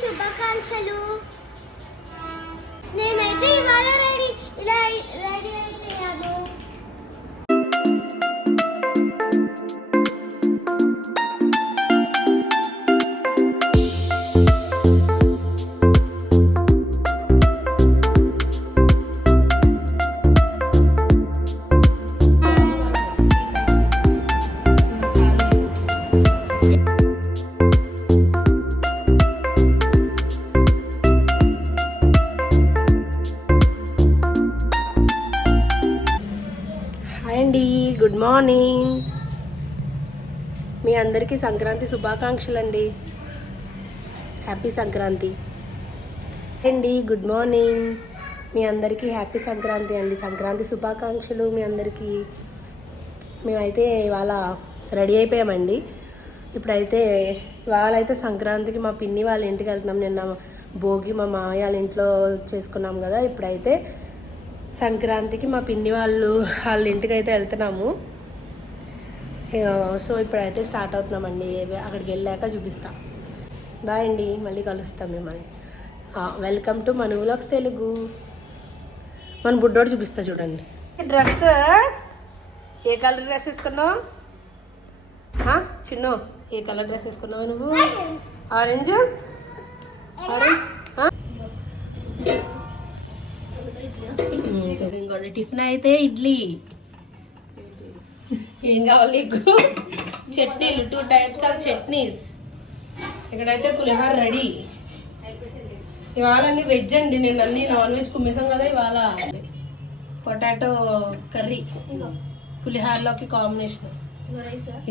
శుభాకాంక్షలు. నేనైతే ఇవాళ రెడీ అయ్యాను. Good morning. మీ అందరికీ సంక్రాంతి శుభాకాంక్షలు అండి. హ్యాపీ సంక్రాంతి అండి. Good morning. మీ అందరికీ హ్యాపీ సంక్రాంతి అండి. సంక్రాంతి శుభాకాంక్షలు మీ అందరికీ. మేమైతే ఇవాళ రెడీ అయిపోయామండి. ఇప్పుడైతే ఇవాళ అయితే సంక్రాంతికి మా పిన్ని వాళ్ళ ఇంటికి వెళ్తున్నాం. నిన్న భోగి మా మామయ్య వాళ్ళ ఇంట్లో చేసుకున్నాం కదా. ఇప్పుడైతే సంక్రాంతికి మా పిన్ని వాళ్ళ ఇంటికి అయితే వెళ్తున్నాము. సో ఇప్పుడైతే స్టార్ట్ అవుతున్నామండి. అక్కడికి వెళ్ళాక చూపిస్తాం. బాయ్ అండి, మళ్ళీ కలుస్తాం మిమ్మల్ని. వెల్కమ్ టు మన వ్లాగ్స్ తెలుగు. మన బుడ్డోడు చూపిస్తా చూడండి. డ్రెస్ ఏ కలర్ డ్రెస్ వేసుకున్నావు చిన్న? ఏ కలర్ డ్రెస్ వేసుకున్నావు నువ్వు? ఆరెంజ్. ఇంకోటి టిఫిన్ అయితే ఇడ్లీ. ఏం కావాలి నీకు? చట్నీలు, 2 types ఆఫ్ చట్నీస్. ఇక్కడైతే పులిహోర రెడీ. ఇవాళ అన్ని వెజ్ అండి. నేను అన్ని నాన్ వెజ్ కుమ్మేసాం కదా. ఇవాళ పొటాటో కర్రీ పులిహోరలోకి కాంబినేషన్.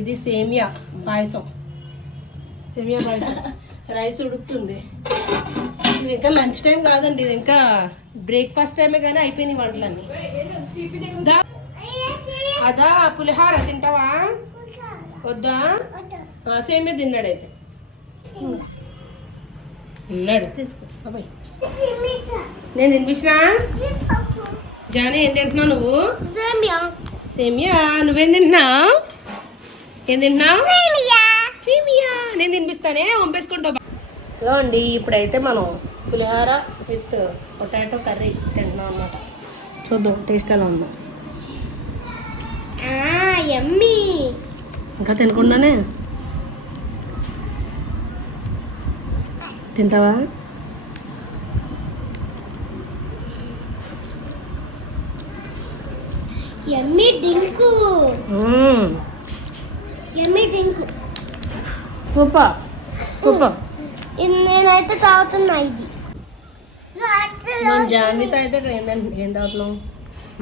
ఇది సేమియా పాయసం. రైస్ ఉడుకుతుంది. ఇది ఇంకా లంచ్ టైం కాదండి, ఇది ఇంకా బ్రేక్ఫాస్ట్ టైమే కానీ అయిపోయినాయి వంటలన్నీ. అదా పులిహార తింటావా? వద్దా? సేమే తిన్నాడైతే. తిన్నాడు, తీసుకో బాబాయ్. నేను తినిపించినా? జానీ ఏం తింటున్నావు నువ్వు? సేమియా. నువ్వేం తింటున్నావు? ఏం తింటున్నావు? సేమియా. నేను తినిపిస్తానే, పంపేసుకుంటావు. హలో అండి, ఇప్పుడైతే మనం పులిహోర విత్ పొటాటో కర్రీ తింటున్నాం అన్నమాట. చూద్దాం టేస్ట్ ఎలా ఉందో. యమ్మీ. ఇంకా తినకుండానే తింటావా? యమ్మీ డ్రింక్. యమ్మీ డ్రింక్. Super super. నేనైతే తాగుతున్నా. ఇది జామీతో అయితే ఇక్కడ ఏం తాగుతున్నావు?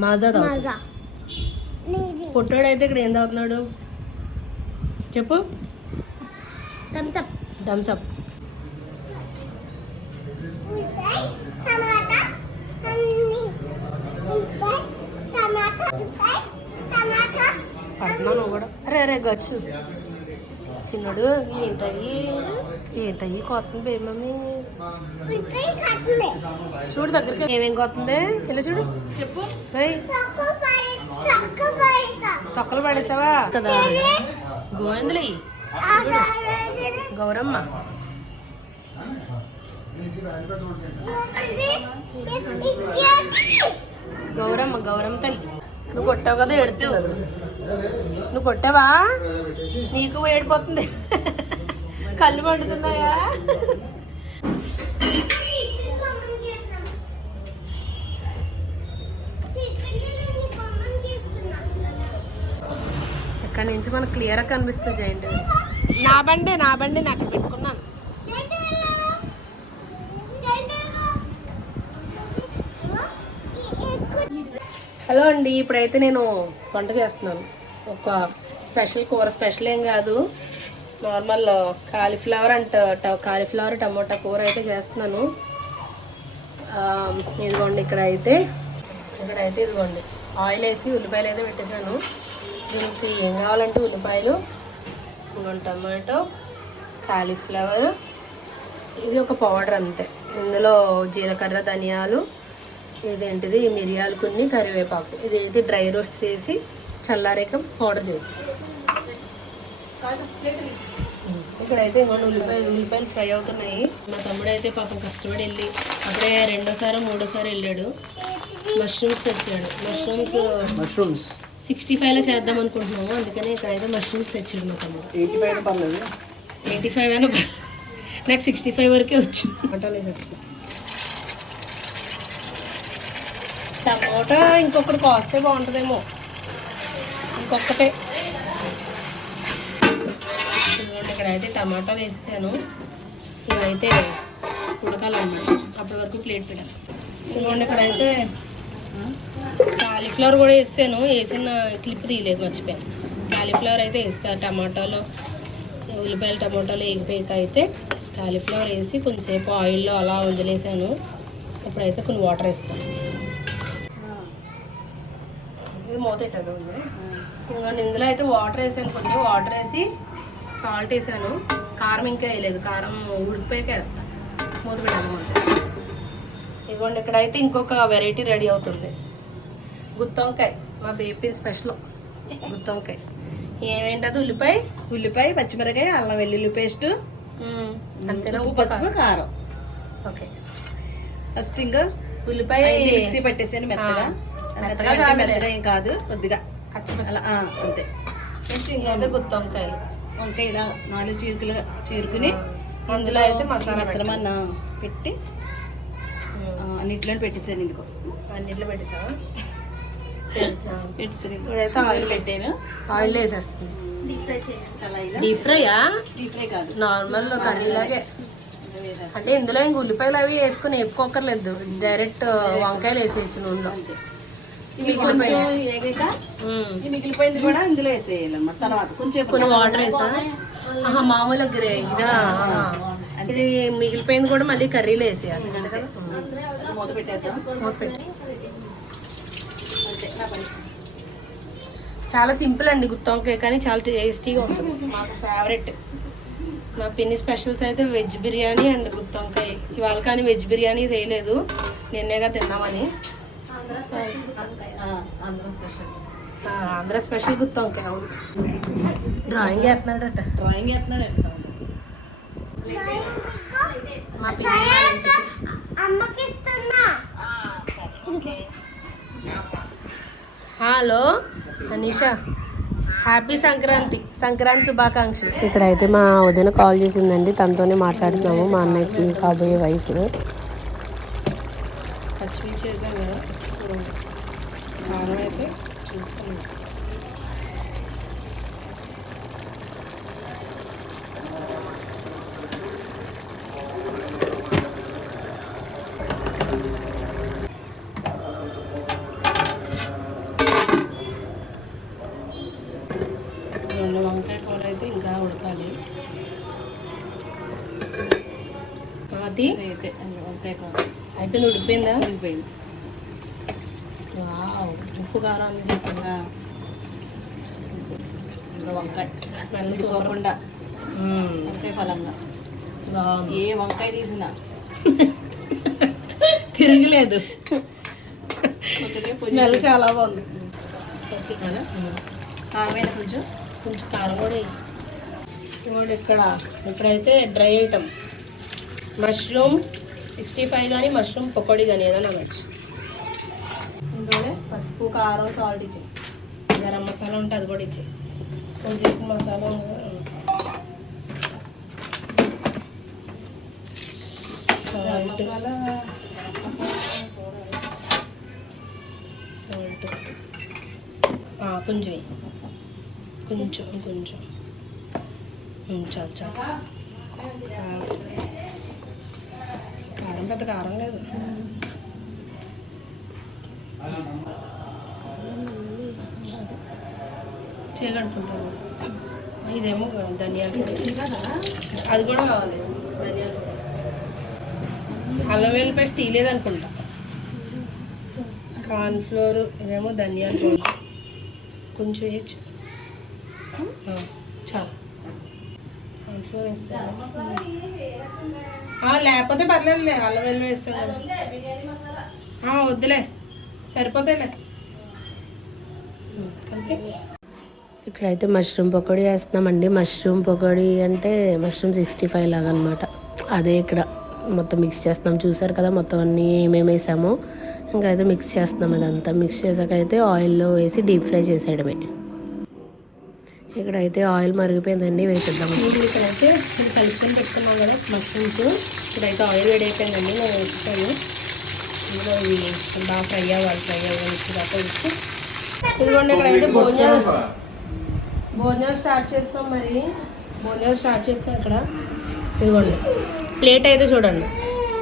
మాజా తాగుతా. పొట్టాడు అయితే ఇక్కడ ఏం తాగుతున్నాడు చెప్పు? Thums Up. పడుతున్నాను కూడా. అరే గచ్చు చిన్నడు. ఏంటయ్యి కొత్త బేబీ మమ్మీ? చూడు దగ్గరికి. ఏమేం కొత్తుంది ఇలా చూడు. చెప్పు. తొక్కలు పడేసావా కదా? గోవిందులు గౌరమ్మ. గౌరమ్మ తల్లి. నువ్వు కొట్టావు కదా, ఎడుతున్నావు. నువ్వు కొట్టావా? నీకు ఏడిపోతుంది. కళ్ళు మండుతున్నాయా? ఇక్కడ నుంచి మనకు క్లియర్గా కనిపిస్తుంది. చేయండి. నా బండి నాకు పెట్టుకున్నాను. హలో అండి, ఇప్పుడైతే నేను వంట చేస్తున్నాను. ఒక స్పెషల్ కూర. స్పెషల్ ఏం కాదు, నార్మల్ కాలీఫ్లవర్ టమోటా కూర అయితే చేస్తున్నాను. ఇదిగోండి ఇక్కడైతే ఇదిగోండి ఆయిల్ వేసి ఉల్లిపాయలు అయితే పెట్టేశాను. దీనికి ఏం కావాలంటే ఉల్లిపాయలు, టమాటో, కాలీఫ్లవర్, ఇది ఒక పౌడర్ అంతే. ఇందులో జీలకర్ర, ధనియాలు, ఇదేంటిది మిరియాలు, కొన్ని కరివేపాకు. ఇది డ్రై రోస్ట్ చేసి చల్లారేక పౌడర్ చేసుకుంటాం. ఇక్కడైతే ఇంకొన్ని ఉల్లిపాయలు ఫ్రై అవుతున్నాయి. మా తమ్ముడు అయితే పాపం కష్టపడి వెళ్ళి అప్పుడే రెండోసారి మూడోసారి వెళ్ళాడు. మష్రూమ్స్ తెచ్చాడు. మష్రూమ్స్ 65లో చేద్దాం అనుకుంటున్నాము. అందుకని ఇక్కడైతే మష్రూమ్స్ తెచ్చాడు మా తమ్ముడు. 85 అయినా నాకు 65 వరకే వచ్చింది. టమాటాలు వేసేస్తాం. టమాటా ఇంకొకటి కాస్తే బాగుంటుందేమో. ఇంకొకటే. ఇక్కడైతే టమాటాలు వేసేసాను. ఇవైతే ఉడకాలన్నమాట. అప్పటి వరకు ప్లేట్ పెట్టాను. ఇదిగోండి ఇక్కడైతే కాలీఫ్లవర్ కూడా వేసాను. వేసిన క్లిప్ తీయలేదు, మర్చిపోయాను. కాలీఫ్లవర్ అయితే వేస్తాను. టమాటాలు ఉల్లిపాయలు టమాటాలు వేగిపోయాక అయితే కాలీఫ్లవర్ వేసి కొంచెంసేపు ఆయిల్లో అలా వదిలేసాను. ఇప్పుడైతే కొన్ని వాటర్ వేస్తాను. ఇది మూత ఎక్కడ ఉంది. ఇంకొండి ఇందులో అయితే వాటర్ వేసాను. కొంచెం వాటర్ వేసి సాల్ట్ వేసాను. కారం ఇంకా వేయలేదు. కారం ఉడికిపోయాక వేస్తాను. మూత పెట్టాను కొంచెం. ఇదిగోండి ఇక్కడైతే ఇంకొక వెరైటీ రెడీ అవుతుంది. గుత్తొంకాయ, మా బేబీ స్పెషల్ గుత్తొంకాయ. ఏమేంటది? ఉల్లిపాయ, పచ్చిమిరకాయ, అల్లం వెల్లుల్లి పేస్ట్, అంతేనా? ఉప్పు, పసుపు, కారం. ఓకే. ఫస్ట్ ఇంకా ఉల్లిపాయ మిక్సీ పట్టేసాను. మెత్తగా ఏం కాదు, కొద్దిగా అలా అంతే. ఇంకా గుత్తొంకాయలు, వంకాయ ఇలా 4 చీరుకులు చీరుకుని అందులో అయితే మసాలా పెట్టి అన్నిట్లో పెట్టేసాను. ఇందుకో అన్నిట్లో పెట్టేసావా? పెట్టేసాను. ఇప్పుడైతే ఆయిల్ పెట్టాను. ఆయిల్ వేసేస్తుంది. డీప్ ఫ్రై కాదు, నార్మల్ కర్రీలాగే. అంటే ఇందులో ఇంక ఉల్లిపాయలు అవి వేసుకుని వేపుకోకర్లేదు. డైరెక్ట్ వంకాయలు వేసేయచ్చు నూనెలో. మిగిలిపోయింది కూడా ఇందులో వేసేయాలన్నమాట. తర్వాత కొన్ని వాటర్ వేసా. మామూలు ఇదా ఇది మిగిలిపోయింది కూడా మళ్ళీ కర్రీలో వేసేయాలి. మూత పెట్టేద్దాం. మూత పెట్టి చాలా సింపుల్ అండి గుత్తొంకాయ, కానీ చాలా టేస్టీగా ఉంటుంది. మాకు ఫేవరెట్. మా పిన్ని స్పెషల్స్ అయితే వెజ్ బిర్యానీ అండ్ గుత్తొంకాయ. ఇవాళ కానీ వెజ్ బిర్యానీ వేయలేదు, నిన్నేగా తిన్నామని. ఆంధ్ర స్పెషల్ గుత్తొంకాయ. అవును, డ్రాయింగ్ వేస్తున్నాడట. మా పిన్ని హలో అనీషా, హ్యాపీ సంక్రాంతి శుభాకాంక్షలు. ఇక్కడైతే మా వదిన కాల్ చేసిందండి, తనతోనే మాట్లాడుతున్నాము. మా అన్నయ్యకి కాబోయే వైఫ్. పచ్చిమిర్చి చేద్దాం కదా, సో కారం అయితే చూసుకొని. వంకాయ కూర అయితే ఇంకా ఉడకాలి. అది వంకాయ కూర అయిపోయింది. ఉడికిపోయిందా? ఉడికిపోయింది. ఉప్పు కారం ఇంకా వంకాయ స్మెల్ చూడకుండా వంకాయ ఫలంగా ఏ వంకాయ తీసినా తిరగలేదు. స్మెల్ చాలా బాగుంది. కారమైన కొంచెం కారం కూడా వేసి. ఇక్కడ ఇప్పుడైతే డ్రై ఐటమ్ మష్రూమ్ 65 కానీ మష్రూమ్ పకోడీ కానీ ఏదైనా నచ్చు. ఇందులో పసుపు కారం సాల్ట్ ఇచ్చి, గరం మసాలా ఉంటే అది కూడా ఇచ్చి, కొంచెం చేసిన మసాలా సాల్ట్ కొంచెం చాలు కారం పెద్ద కారం లేదు. చేయగలుగుతుంటాను. ఇదేమో ధనియాలు, అది కూడా కావాలి. ధనియాలు, అల్లం వెల్లుల్లి పేస్ట్ తీయలేదు అనుకుంటా. కార్న్ఫ్లోర్, ఇదేమో ధనియాలు కొంచెం వేయచ్చు. చాలు కార్న్ఫ్లోర్ వేస్తాను. లేకపోతే పర్లేదులే, అల్లం వెల్లుల్లి వేస్తాను కదా. వద్దులే, సరిపోతాయిలే. ఇక్కడైతే మష్రూమ్ పకోడీ వేస్తున్నామండి. మష్రూమ్ పకోడీ అంటే మష్రూమ్ 65 లాగా అనమాట. అదే ఇక్కడ మొత్తం మిక్స్ చేస్తున్నాం. చూసారు కదా మొత్తం అన్నీ ఏమేమి వేసామో. ఇంకా అయితే మిక్స్ చేస్తున్నాం. అదంతా మిక్స్ చేసాక అయితే ఆయిల్లో వేసి డీప్ ఫ్రై చేసేయడమే. ఇక్కడైతే ఆయిల్ మరిగిపోయిందండి, వేసేద్దాం. ఇక్కడైతే కలుపుకొని పెట్టుకున్నాం కదా మష్రూమ్స్. ఇక్కడైతే ఆయిల్ వేడి అయిపోయిందండి, నేను వేసుకున్నాను. ఇందులో ఇవి బాగా ఫ్రై అవ్వాలి దాకా వేసి ఇదిగోండి. ఇక్కడైతే భోజనాలు స్టార్ట్ చేస్తాం. మరి భోజనాలు స్టార్ట్ చేస్తాం ఇక్కడ. ఇదిగోండి ప్లేట్ అయితే చూడండి,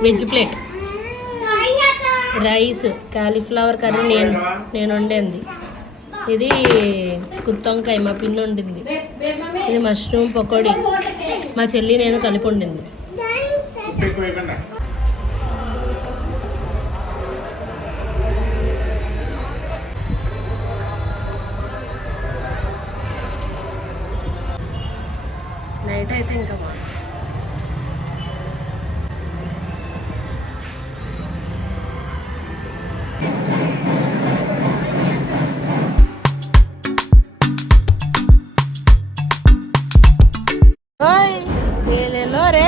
veg plate, rice, cauliflower curry నేను వండింది. ఇది గుత్తొంకాయ మా పిన్ని వండింది. ఇది మష్రూమ్ పకోడీ మా చెల్లి నేను కలిపి వండింది. నైట్ అయితే ఇంకా బాగుంది.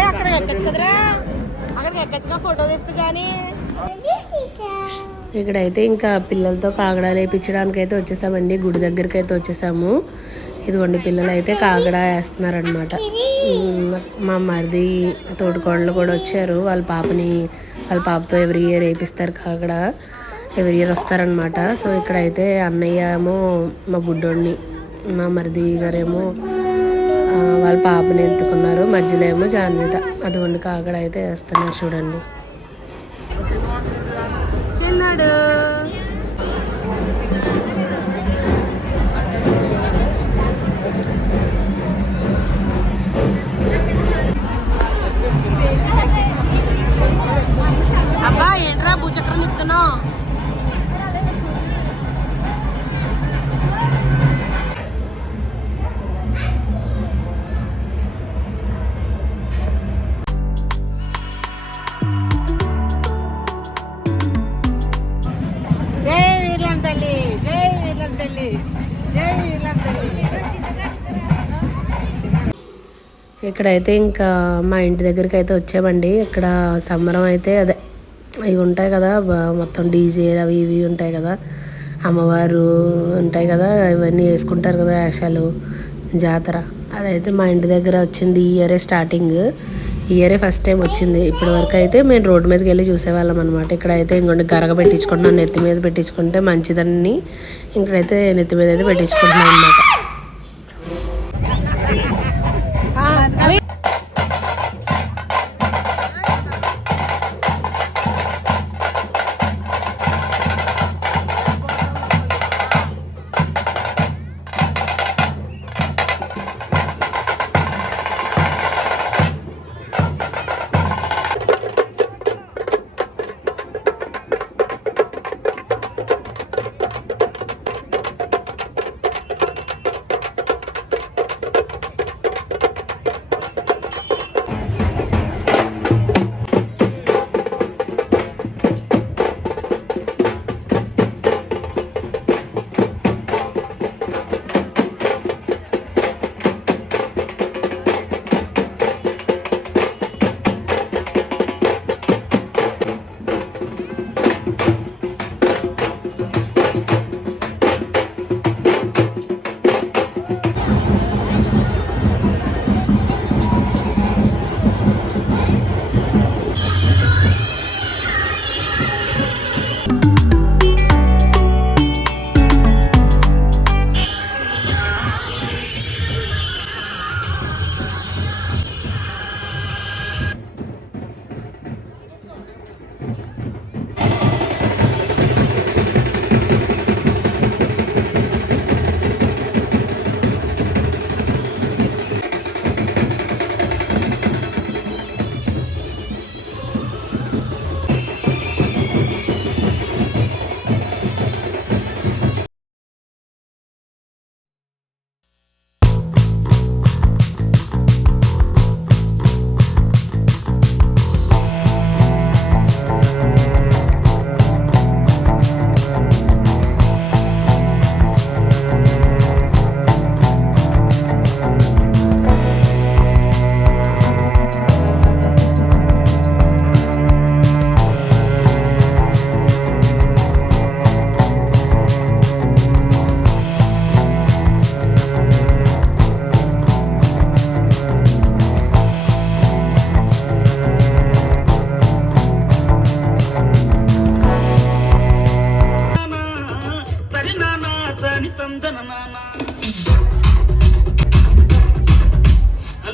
అక్కడికి ఎక్కచ్చు కదరా, అక్కడికి ఎక్కచ్చుగా ఫోటో తీస్తే కానీ. ఇక్కడైతే ఇంకా పిల్లలతో కాగడా లేపించడానికి అయితే వచ్చేసామండి. గుడి దగ్గరికి అయితే వచ్చేసాము. ఇదిగోండి పిల్లలు అయితే కాగడా వేస్తున్నారనమాట. మా మరిది తోటికోడలు కూడా వచ్చారు. వాళ్ళ పాపతో ఎవ్రీ ఇయర్ వేపిస్తారు కాగడా. ఎవ్రీ ఇయర్ వస్తారనమాట. సో ఇక్కడైతే అన్నయ్య ఏమో మా బుడ్డోడిని, మా మరిది గారేమో వాళ్ళ పాపని ఎత్తుకున్నారు. మధ్యలో ఏమో జాన్విత. అదిగోండి కాగడా అయితే వేస్తున్నారు చూడండి. చిన్నాడు అబ్బా ఏంట్రా భూచక్రం తిప్పుతున్నావు? ఇక్కడైతే ఇంకా మా ఇంటి దగ్గరికి అయితే వచ్చామండి. ఇక్కడ సంబరం అయితే అదే ఇవి ఉంటాయి కదా, మొత్తం డీజే అవి ఇవి ఉంటాయి కదా, అమ్మవారు ఉంటాయి కదా, ఇవన్నీ వేసుకుంటారు కదా వేషాలు, జాతర. అదైతే మా ఇంటి దగ్గర వచ్చింది. ఈ ఇయరే స్టార్టింగ్, ఈ ఇయరే ఫస్ట్ టైం వచ్చింది. ఇప్పటి వరకు అయితే మేము రోడ్డు మీదకి వెళ్ళి చూసేవాళ్ళం అనమాట. ఇక్కడైతే ఇంకొండి గరగ పెట్టించుకుంటున్నాం, నెత్తి మీద పెట్టించుకుంటే మంచిదని ఇక్కడైతే నెత్తి మీద అయితే పెట్టించుకుంటున్నాం అనమాట.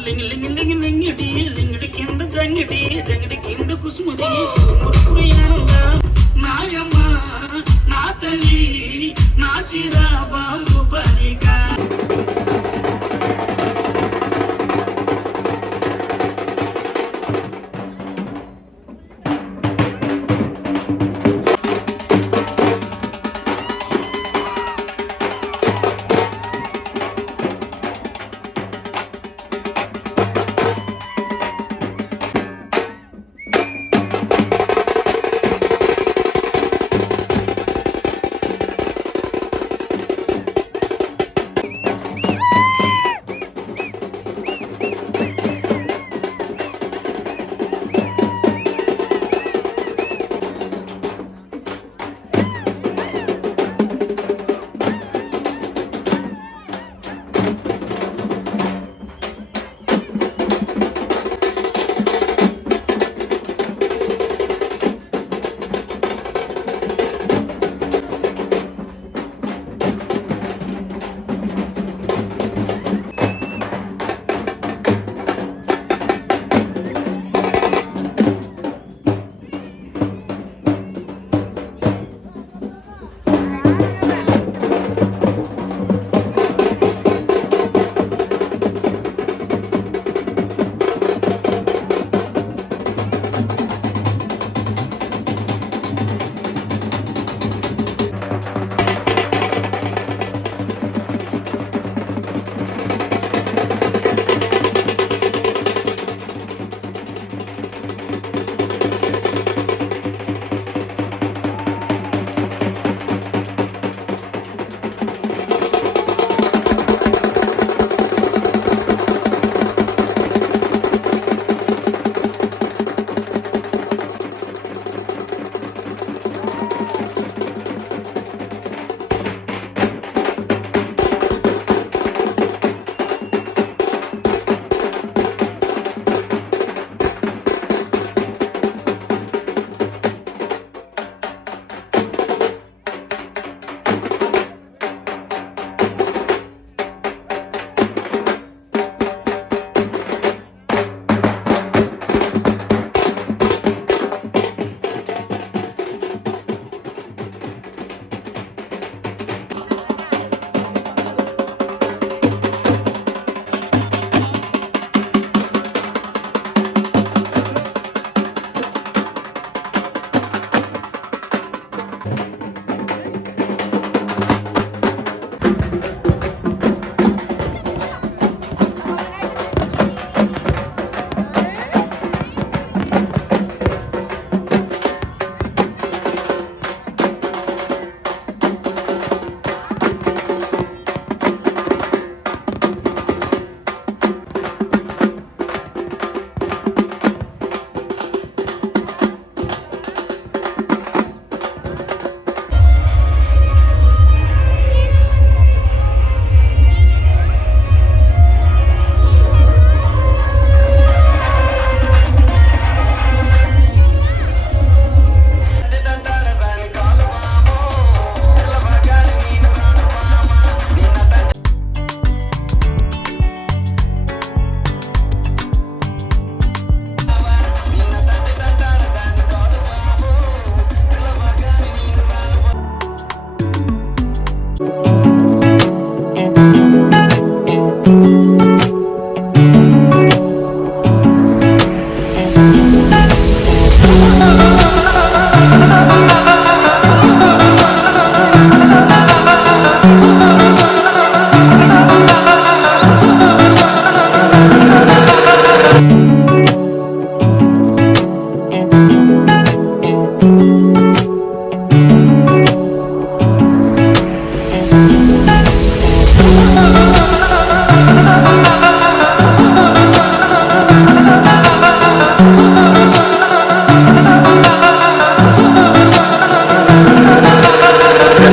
లింగి లింగి లింగి లింగిడి లింగిడి కింద జంగిడి జంగిడి కింద కుసుముడి కుసుముడు ప్రయాణంగా నాయమ్మ నా తల్లి నా చిరా బాబు బలిగా.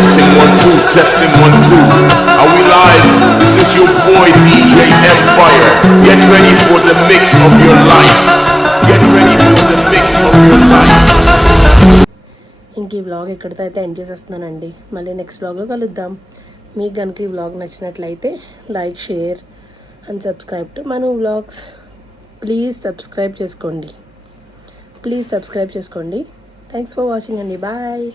Testing 1, 2. Are we live? This is your boy DJ Empire. Get ready for the mix of your life. Get ready for the mix of your life. ఇంక ఈ వ్లాగ్ ఎక్కడితో అయితే ఎండ్ చేసేస్తున్నానండి. మళ్ళీ నెక్స్ట్ వ్లాగ్లో కలుద్దాం. మీకు కనుక ఈ వ్లాగ్ నచ్చినట్లయితే like, share, and subscribe to Manu vlogs. Please subscribe చేసుకోండి. థ్యాంక్స్ ఫర్ వాచింగ్ అండి. బాయ్.